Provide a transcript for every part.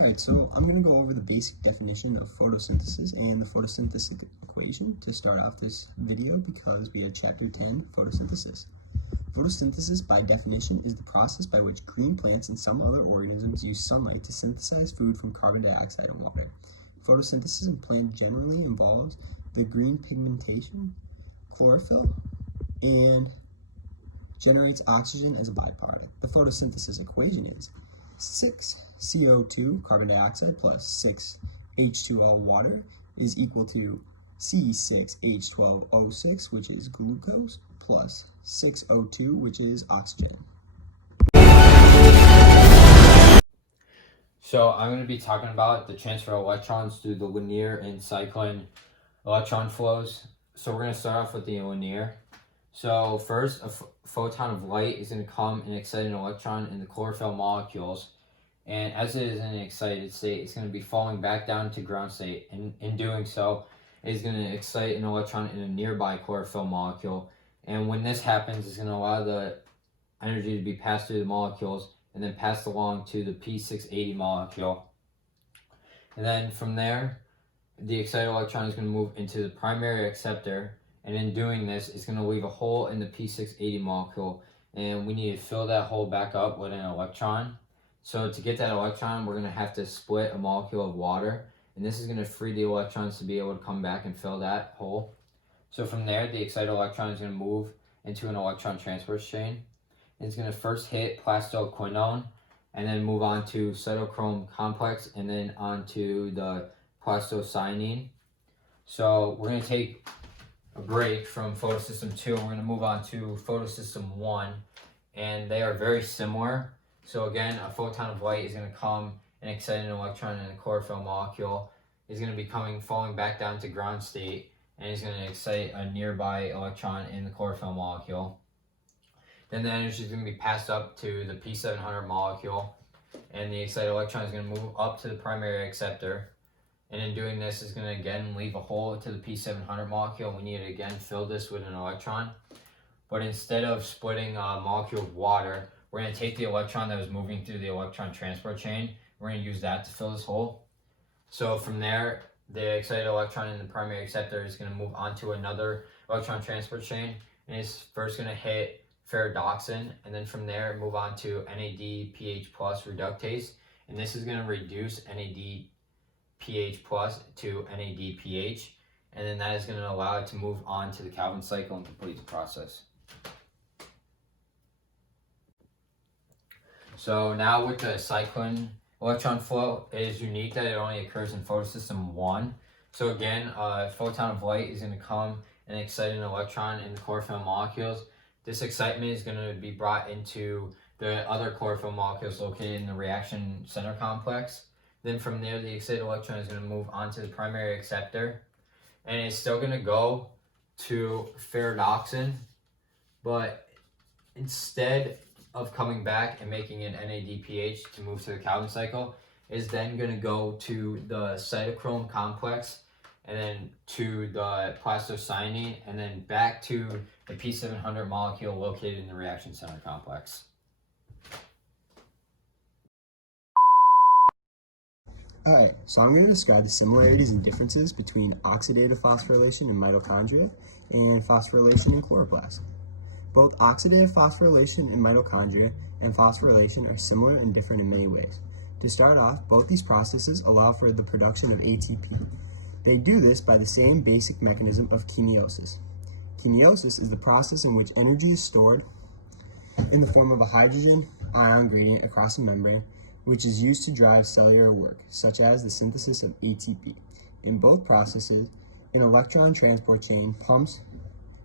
Alright, so I'm going to go over the basic definition of photosynthesis and the photosynthesis equation to start off this video because we have chapter 10, photosynthesis. Photosynthesis, by definition, is the process by which green plants and some other organisms use sunlight to synthesize food from carbon dioxide and water. Photosynthesis in plants generally involves the green pigmentation, chlorophyll, and generates oxygen as a byproduct. The photosynthesis equation is 6 CO2 carbon dioxide plus 6 H2O water is equal to C6H12O6, which is glucose, plus 6O2, which is oxygen. So I'm going to be talking about the transfer of electrons through the linear and cycling electron flows. So we're going to start off with the linear. So first, a photon of light is going to come and excite an electron in the chlorophyll molecules. And as it is in an excited state, it's going to be falling back down to ground state. And in doing so, it is going to excite an electron in a nearby chlorophyll molecule. And when this happens, it's going to allow the energy to be passed through the molecules and then passed along to the P680 molecule. And then from there, the excited electron is going to move into the primary acceptor. And in doing this, it's going to leave a hole in the P680 molecule. And we need to fill that hole back up with an electron. So to get that electron, we're going to have to split a molecule of water. And this is going to free the electrons to be able to come back and fill that hole. So from there, the excited electron is going to move into an electron transport chain. It's going to first hit plastoquinone and then move on to cytochrome complex and then on to the plastocyanine. So we're going to take a break from photosystem 2 and we're going to move on to photosystem 1, and they are very similar. So again, a photon of light is going to come and excite an electron in a chlorophyll molecule. It's going to be falling back down to ground state, and it's going to excite a nearby electron in the chlorophyll molecule. Then the energy is going to be passed up to the P700 molecule, and the excited electron is going to move up to the primary acceptor. And in doing this, it's going to again leave a hole to the P700 molecule. We need to again fill this with an electron. But instead of splitting a molecule of water, we're going to take the electron that was moving through the electron transport chain. We're going to use that to fill this hole. So from there, the excited electron in the primary acceptor is going to move onto another electron transport chain. And it's first going to hit ferredoxin, and then from there move on to NADPH plus reductase. And this is going to reduce NADPH plus to NADPH. And then that is going to allow it to move on to the Calvin cycle and complete the process. So now with the cycling electron flow, it is unique that it only occurs in photosystem 1. So again, a photon of light is going to come and excite an electron in the chlorophyll molecules. This excitement is going to be brought into the other chlorophyll molecules located in the reaction center complex. Then from there, the excited electron is going to move onto the primary acceptor. And it's still going to go to ferredoxin, but instead of coming back and making an NADPH to move to the Calvin cycle, is then going to go to the cytochrome complex and then to the plastocyanine and then back to the P700 molecule located in the reaction center complex. Alright, so I'm going to describe the similarities and differences between oxidative phosphorylation in mitochondria and phosphorylation in chloroplasts. Both oxidative phosphorylation in mitochondria and phosphorylation are similar and different in many ways. To start off, both these processes allow for the production of ATP. They do this by the same basic mechanism of chemosis. Chemosis is the process in which energy is stored in the form of a hydrogen ion gradient across a membrane, which is used to drive cellular work, such as the synthesis of ATP. In both processes, an electron transport chain pumps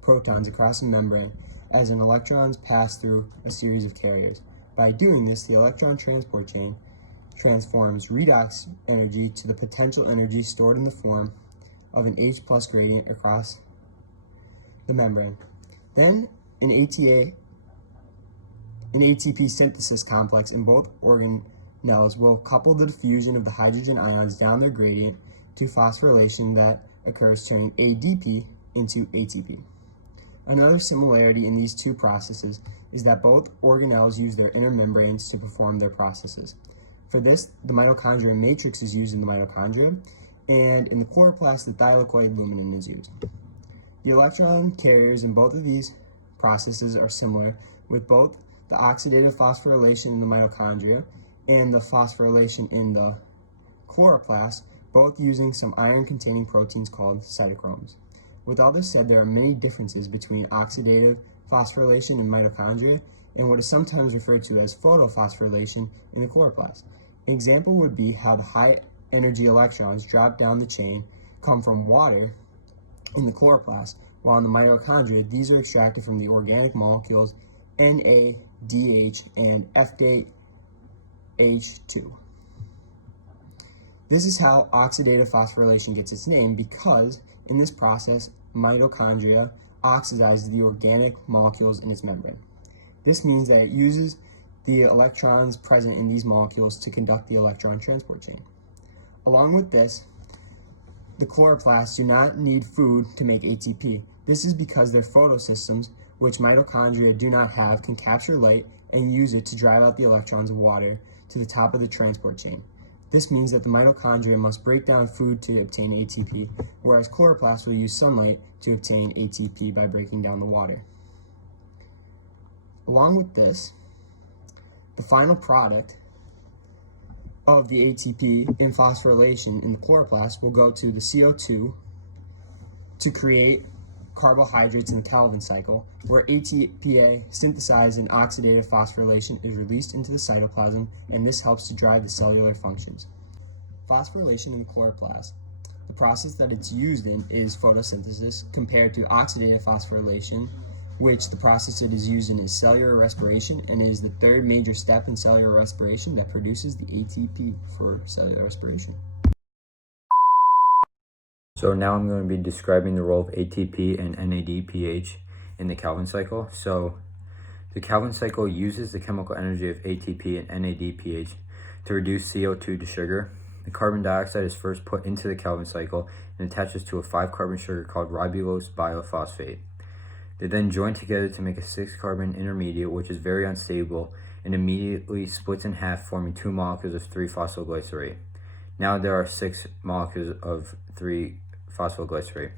protons across a membrane as an electrons pass through a series of carriers. By doing this, the electron transport chain transforms redox energy to the potential energy stored in the form of an H plus gradient across the membrane. Then an ATP synthesis complex in both organelles will couple the diffusion of the hydrogen ions down their gradient to phosphorylation that occurs, turning ADP into ATP. Another similarity in these two processes is that both organelles use their inner membranes to perform their processes. For this, the mitochondrial matrix is used in the mitochondria, and in the chloroplast, the thylakoid lumen is used. The electron carriers in both of these processes are similar, with both the oxidative phosphorylation in the mitochondria and the phosphorylation in the chloroplast, both using some iron-containing proteins called cytochromes. With all this said, there are many differences between oxidative phosphorylation in mitochondria and what is sometimes referred to as photophosphorylation in the chloroplast. An example would be how the high-energy electrons drop down the chain come from water in the chloroplast, while in the mitochondria, these are extracted from the organic molecules NADH and FAH2. This is how oxidative phosphorylation gets its name, because in this process, mitochondria oxidize the organic molecules in its membrane. This means that it uses the electrons present in these molecules to conduct the electron transport chain. Along with this, the chloroplasts do not need food to make ATP. This is because their photosystems, which mitochondria do not have, can capture light and use it to drive out the electrons of water to the top of the transport chain. This means that the mitochondria must break down food to obtain ATP, whereas chloroplasts will use sunlight to obtain ATP by breaking down the water. Along with this, the final product of the ATP in phosphorylation in the chloroplast will go to the CO2 to create carbohydrates in the Calvin cycle, where ATPA synthesized in oxidative phosphorylation is released into the cytoplasm, and this helps to drive the cellular functions. Phosphorylation in the chloroplast, the process that it's used in is photosynthesis, compared to oxidative phosphorylation, which the process it is used in is cellular respiration, and is the third major step in cellular respiration that produces the ATP for cellular respiration. So now I'm going to be describing the role of ATP and NADPH in the Calvin cycle. So the Calvin cycle uses the chemical energy of ATP and NADPH to reduce CO2 to sugar. The carbon dioxide is first put into the Calvin cycle and attaches to a 5-carbon sugar called ribulose biphosphate. They then join together to make a 6-carbon intermediate, which is very unstable and immediately splits in half, forming 2 molecules of 3-phosphoglycerate. Now there are 6 molecules of 3-phosphoglycerate.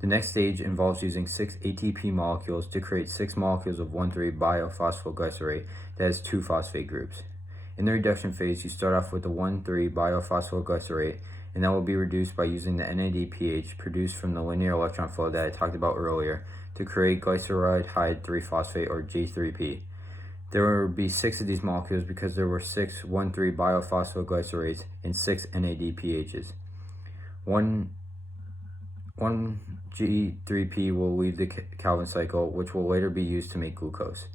The next stage involves using 6 ATP molecules to create 6 molecules of 1,3-biophosphoglycerate that has 2 phosphate groups. In the reduction phase, you start off with the 1,3-biophosphoglycerate, and that will be reduced by using the NADPH produced from the linear electron flow that I talked about earlier to create glyceride 3-phosphate, or G3P. There will be 6 of these molecules because there were 6 1,3-biophosphoglycerates and 6 NADPHs. One G3P will leave the Calvin cycle, which will later be used to make glucose.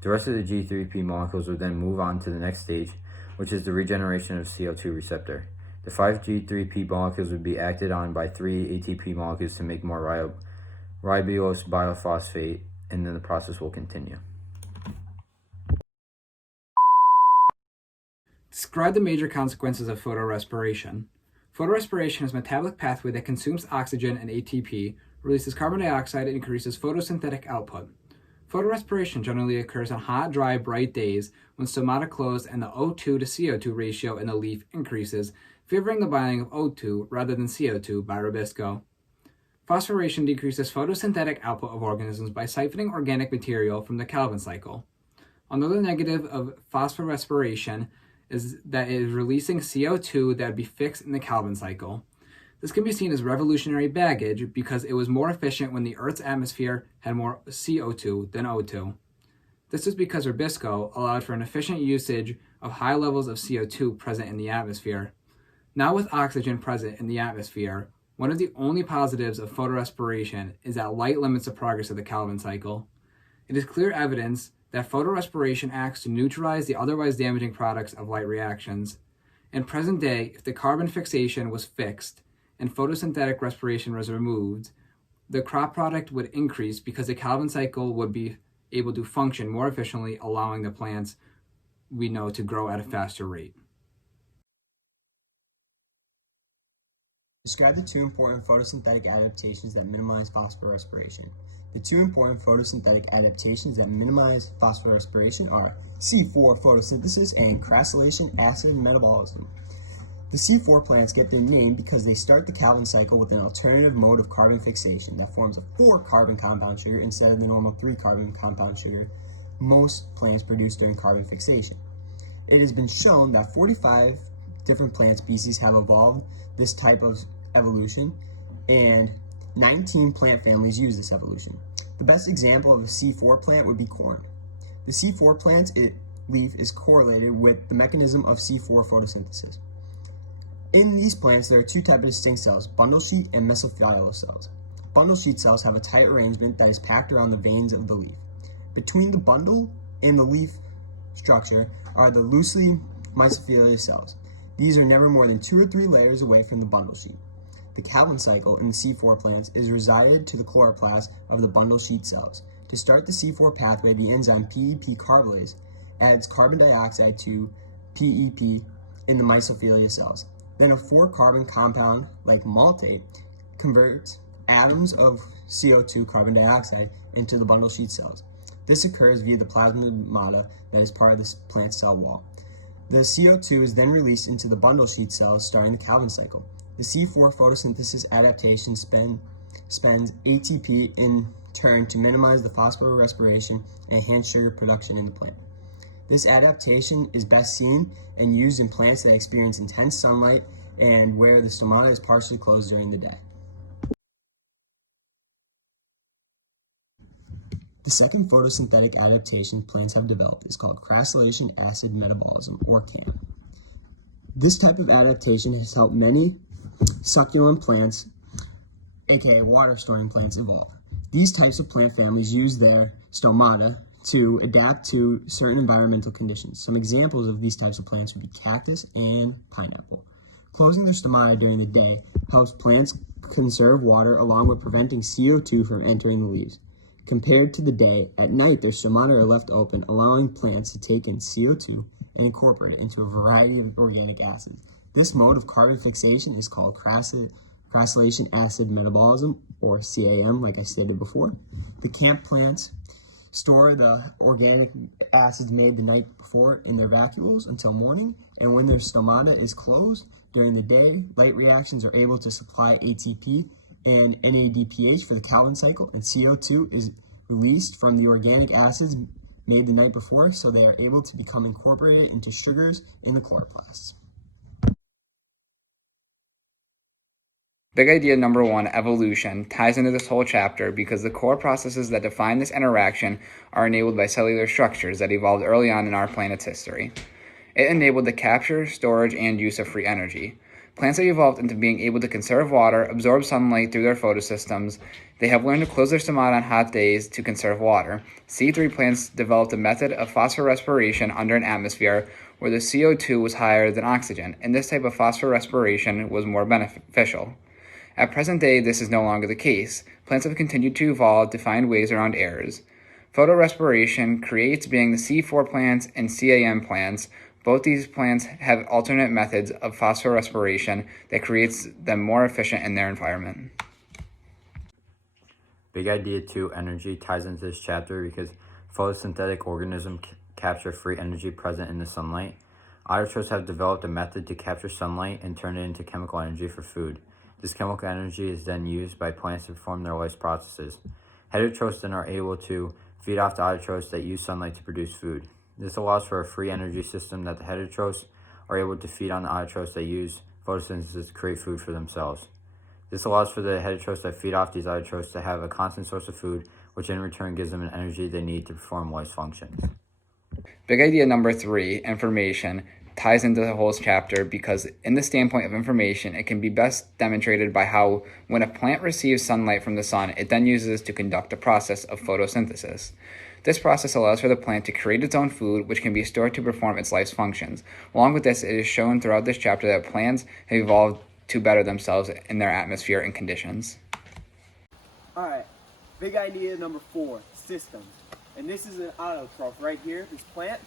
The rest of the G3P molecules will then move on to the next stage, which is the regeneration of CO2 receptor. The 5 G3P molecules would be acted on by 3 ATP molecules to make more ribulose biphosphate, and then the process will continue. Describe the major consequences of photorespiration. Photorespiration is a metabolic pathway that consumes oxygen and ATP, releases carbon dioxide, and increases photosynthetic output. Photorespiration generally occurs on hot, dry, bright days when stomata close and the O2 to CO2 ratio in the leaf increases, favoring the binding of O2 rather than CO2 by rubisco. Phosphorylation decreases photosynthetic output of organisms by siphoning organic material from the Calvin cycle. Another negative of photorespiration is that it is releasing CO2 that would be fixed in the Calvin cycle. This can be seen as revolutionary baggage because it was more efficient when the Earth's atmosphere had more CO2 than O2. This is because rubisco allowed for an efficient usage of high levels of CO2 present in the atmosphere. Now with oxygen present in the atmosphere, one of the only positives of photorespiration is that light limits the progress of the Calvin cycle. It is clear evidence that photorespiration acts to neutralize the otherwise damaging products of light reactions. In present day, if the carbon fixation was fixed and photosynthetic respiration was removed, the crop product would increase because the Calvin cycle would be able to function more efficiently, allowing the plants we know to grow at a faster rate. Describe the 2 important photosynthetic adaptations that minimize phosphorespiration. The two important photosynthetic adaptations that minimize phosphorespiration are C4 photosynthesis and crassylation acid metabolism. The C4 plants get their name because they start the Calvin cycle with an alternative mode of carbon fixation that forms a 4-carbon compound sugar instead of the normal 3-carbon compound sugar most plants produce during carbon fixation. It has been shown that 45 different plant species have evolved this type of evolution, and 19 plant families use this evolution. The best example of a C4 plant would be corn. The C4 plant's leaf is correlated with the mechanism of C4 photosynthesis. In these plants, there are two types of distinct cells, bundle sheet and mesophilial cells. Bundle sheet cells have a tight arrangement that is packed around the veins of the leaf. Between the bundle and the leaf structure are the loosely mesophilial cells. These are never more than 2 or 3 layers away from the bundle sheet. The Calvin cycle in the C4 plants is resided to the chloroplast of the bundle sheet cells. To start the C4 pathway, the enzyme PEP carbolase adds carbon dioxide to PEP in the mesophilia cells. Then a 4-carbon compound, like maltate, converts atoms of CO2 carbon dioxide into the bundle sheet cells. This occurs via the plasmata that is part of the plant cell wall. The CO2 is then released into the bundle sheet cells starting the Calvin cycle. The C4 photosynthesis adaptation spends ATP in turn to minimize the phosphorespiration and enhance sugar production in the plant. This adaptation is best seen and used in plants that experience intense sunlight and where the stomata is partially closed during the day. The second photosynthetic adaptation plants have developed is called crassylation acid metabolism, or CAM. This type of adaptation has helped many succulent plants, aka water-storing plants, evolve. These types of plant families use their stomata to adapt to certain environmental conditions. Some examples of these types of plants would be cactus and pineapple. Closing their stomata during the day helps plants conserve water along with preventing CO2 from entering the leaves. Compared to the day, at night their stomata are left open, allowing plants to take in CO2 and incorporate it into a variety of organic acids. This mode of carbon fixation is called crassylation acid metabolism, or CAM, like I stated before. The CAM plants store the organic acids made the night before in their vacuoles until morning, and when their stomata is closed during the day, light reactions are able to supply ATP and NADPH for the Calvin cycle, and CO2 is released from the organic acids made the night before, so they are able to become incorporated into sugars in the chloroplasts. Big idea number 1, evolution, ties into this whole chapter because the core processes that define this interaction are enabled by cellular structures that evolved early on in our planet's history. It enabled the capture, storage, and use of free energy. Plants have evolved into being able to conserve water, absorb sunlight through their photosystems. They have learned to close their stomata on hot days to conserve water. C3 plants developed a method of phosphorespiration under an atmosphere where the CO2 was higher than oxygen, and this type of phosphorespiration was more beneficial. At present day, this is no longer the case. Plants have continued to evolve to find ways around errors. Photorespiration creates being the C4 plants and CAM plants. Both these plants have alternate methods of phosphorespiration that creates them more efficient in their environment. Big idea 2, energy, ties into this chapter because photosynthetic organisms capture free energy present in the sunlight. Autotrophs have developed a method to capture sunlight and turn it into chemical energy for food. This chemical energy is then used by plants to perform their life processes. Heterotrophs then are able to feed off the autotrophs that use sunlight to produce food. This allows for a free energy system that the heterotrophs are able to feed on the autotrophs that use photosynthesis to create food for themselves. This allows for the heterotrophs that feed off these autotrophs to have a constant source of food, which in return gives them an energy they need to perform life functions. Big idea number 3, information, ties into the whole chapter because in the standpoint of information, it can be best demonstrated by how when a plant receives sunlight from the sun, it then uses to conduct a process of photosynthesis. This process allows for the plant to create its own food, which can be stored to perform its life's functions. Along with this, it is shown throughout this chapter that plants have evolved to better themselves in their atmosphere and conditions. Alright, big idea number 4, systems. And this is an autotroph right here, this plant.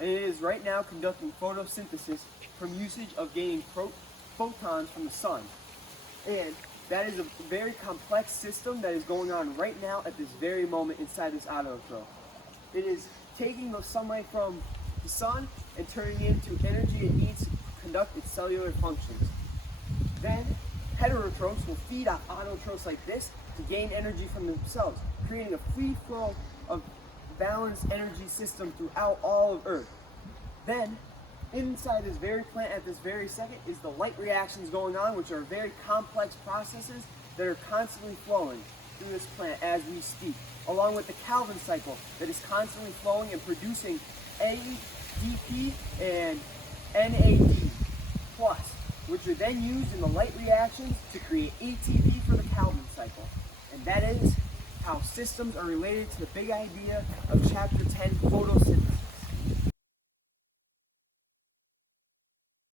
And it is right now conducting photosynthesis from usage of gaining photons from the sun. And that is a very complex system that is going on right now at this very moment inside this autotroph. It is taking the sunlight from the sun and turning it into energy it needs to conduct its cellular functions. Then, heterotrophs will feed on autotrophs like this to gain energy from themselves, creating a free flow of balanced energy system throughout all of Earth. Then, inside this very plant at this very second is the light reactions going on, which are very complex processes that are constantly flowing through this plant as we speak, along with the Calvin cycle that is constantly flowing and producing ADP and NAD+, which are then used in the light reactions to create ATP for the Calvin cycle. And that is how systems are related to the big idea of Chapter 10, photosynthesis.